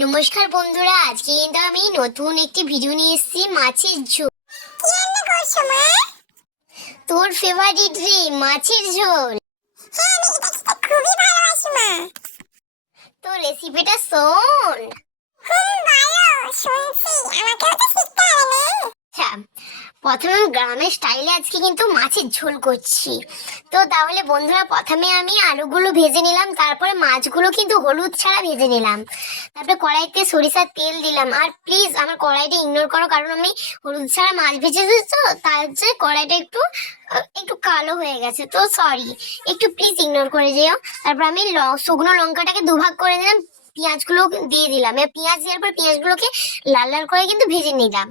নমস্কার বন্ধুরা, আজকে কিন্তু আমি নতুন একটি ভিডিও নিয়ে এসেছি মাছের ঝোল। কি রান্না করছো মা? তোর ফেভারিট রে, মাছের ঝোল। হ্যাঁ, আমি এটা খেতে খুবই ভালোবাসি মা। তো রেসিপিটা শোন। ভালো, শুনছি। আমাকেও তো শিখতে হবে না? আচ্ছা, প্রথমে আমি গ্রামের স্টাইলে আজকে কিন্তু মাছের ঝোল করছি। তো তাহলে বন্ধুরা, প্রথমে আমি আলুগুলো ভেজে নিলাম, তারপরে মাছগুলো কিন্তু হলুদ ছাড়া ভেজে নিলাম। তারপরে কড়াইতে সরিষার তেল দিলাম। আর প্লিজ আমার কড়াইটা ইগনোর করো, কারণ আমি হলুদ ছাড়া মাছ ভেজে দিচ্ছি, তার যে কড়াইটা একটু একটু কালো হয়ে গেছে, তো সরি, একটু প্লিজ ইগনোর করে যেও। তারপর আমি শুকনো লঙ্কাটাকে দুভাগ করে দিলাম, পেঁয়াজগুলো দিয়ে দিলাম। এবার পেঁয়াজ দেওয়ার পর পেঁয়াজগুলোকে লাল লাল করে কিন্তু ভেজে নিলাম।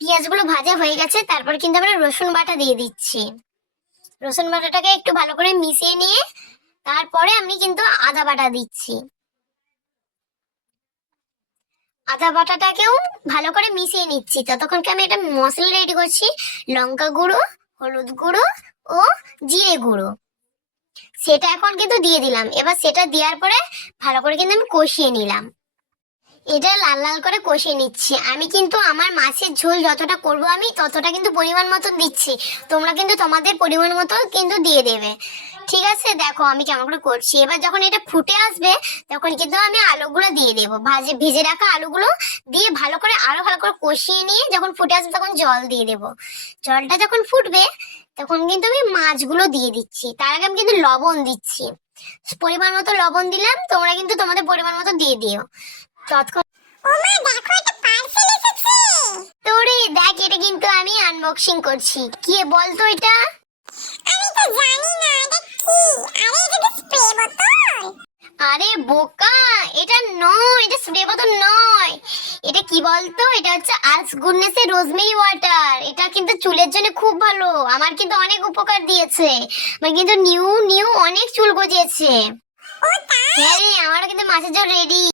পেঁয়াজগুলো ভাজা হয়ে গেছে, তারপর কিন্তু আমরা রসুন বাটা দিয়ে দিচ্ছি। রসুন বাটাটাকে একটু ভালো করে মিশিয়ে নিয়ে তারপরে আমি কিন্তু আদা বাটা দিচ্ছি। আদা বাটাটাকেও ভালো করে মিশিয়ে নিচ্ছি। ততক্ষণকে আমি একটা মশলা রেডি করছি, লঙ্কা গুঁড়ো, হলুদ গুঁড়ো ও জিরে গুঁড়ো। সেটা এখন কিন্তু দিয়ে দিলাম। এবার সেটা দেওয়ার পরে ভালো করে কিন্তু আমি কষিয়ে নিলাম। এটা লাল লাল করে কষিয়ে নিচ্ছি। আমি কিন্তু আমার মাছের ঝোল যতটা করব আমি ততটা কিন্তু পরিমাণ মতো দিচ্ছি। তোমরা কিন্তু তোমাদের পরিমাণ মতো কিন্তু দিয়ে দেবে, ঠিক আছে? দেখো আমি কেমন করে করছি। এবার যখন এটা ফুটে আসবে তখন কিন্তু আমি আলুগুলো দিয়ে দেবো। ভেজে রাখা আলুগুলো দিয়ে ভালো করে আরো ভালো করে কষিয়ে নিয়ে যখন ফুটে আসবে তখন জল দিয়ে দেবো। জলটা যখন ফুটবে তখন কিন্তু আমি মাছগুলো দিয়ে দিচ্ছি। তার আগে আমি কিন্তু লবণ দিচ্ছি, পরিমাণ মতো লবণ দিলাম। তোমরা কিন্তু তোমাদের পরিমাণ মতো দিয়ে দিও। তৎক্ষণ ও মা, দেখো এটা পার্সেল এসেছে। তোরে দেখ, এটা কিন্তু আমি আনবক্সিং করছি। কি বলতো এটা? আমি তো জানি না এটা কি। আরে এটা তো স্প্রে বোতল। আরে বোকা, এটা নয়, এটা স্প্রে বোতল নয়। এটা কি বলতো? এটা হচ্ছে আর্স গুডনেস এর রোজমেরি ওয়াটার। এটা কিন্তু চুলের জন্য খুব ভালো। আমার কিন্তু অনেক উপকার দিয়েছে। আমার কিন্তু নিউ নিউ অনেক চুল গজিয়েছে। ও তাই? হ্যাঁ রে, আমারও কিন্তু মাছের ঝোল রেডি।